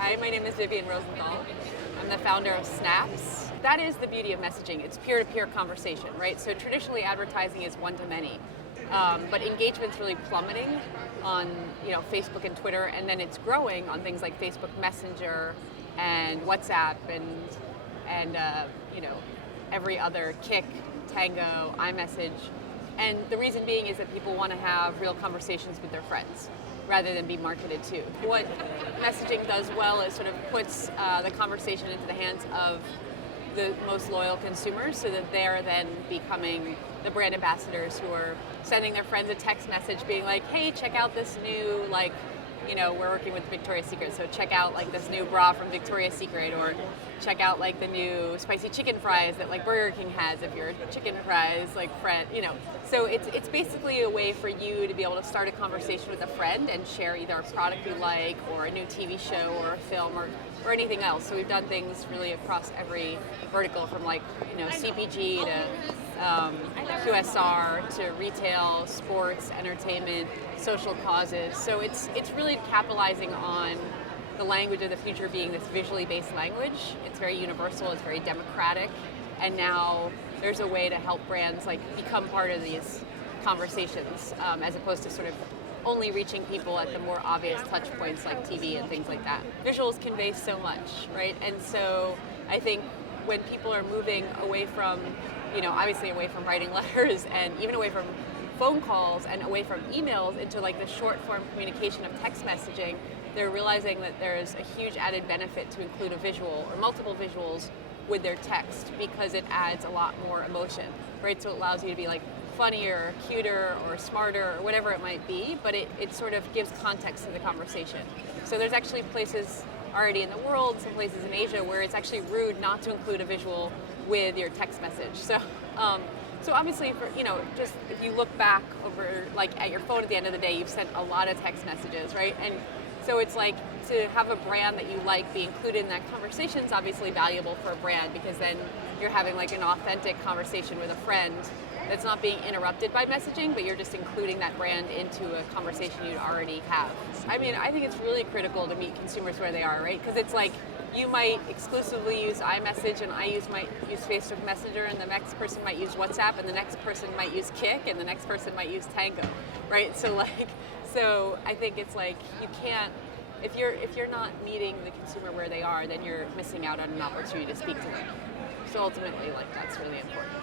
Hi, my name is Vivian Rosenthal. I'm the founder of Snaps. That is the beauty of messaging. It's peer-to-peer conversation, right? So traditionally advertising is one-to-many, but engagement's really plummeting on Facebook and Twitter, and then it's growing on things like Facebook Messenger and WhatsApp and every other Kik, Tango, iMessage. And the reason being is that people want to have real conversations with their friends rather than be marketed to. What messaging does well is sort of puts the conversation into the hands of the most loyal consumers so that they're then becoming the brand ambassadors who are sending their friends a text message being like, hey, check out this new, we're working with Victoria's Secret, so check out this new bra from Victoria's Secret, or check out the new spicy chicken fries that Burger King has if you're a chicken fries friend, So it's basically a way for you to be able to start a conversation with a friend and share either a product you like or a new TV show or a film or anything else. So we've done things really across every vertical from CPG to QSR to retail, sports, entertainment, social causes. So it's really capitalizing on the language of the future being this visually based language. It's very universal, it's very democratic, and now there's a way to help brands become part of these conversations as opposed to sort of only reaching people at the more obvious touch points like TV and things like that. Visuals convey so much, right? And so I think when people are moving away from, obviously away from writing letters and even away from phone calls and away from emails into the short form communication of text messaging, they're realizing that there's a huge added benefit to include a visual or multiple visuals with their text because it adds a lot more emotion, right? So it allows you to be funnier, cuter, or smarter, or whatever it might be, but it sort of gives context to the conversation. So there's actually places already in the world, some places in Asia, where it's actually rude not to include a visual with your text message. So obviously, just if you look back over, at your phone at the end of the day, you've sent a lot of text messages, right? And so it's to have a brand that you like be included in that conversation is obviously valuable for a brand because then you're having an authentic conversation with a friend that's not being interrupted by messaging, but you're just including that brand into a conversation you already have. I mean, I think it's really critical to meet consumers where they are, right? Because it's you might exclusively use iMessage and I might use Facebook Messenger, and the next person might use WhatsApp, and the next person might use Kik, and the next person might use Tango, right? So I think it's you can't, if you're not meeting the consumer where they are, then you're missing out on an opportunity to speak to them. So ultimately, that's really important.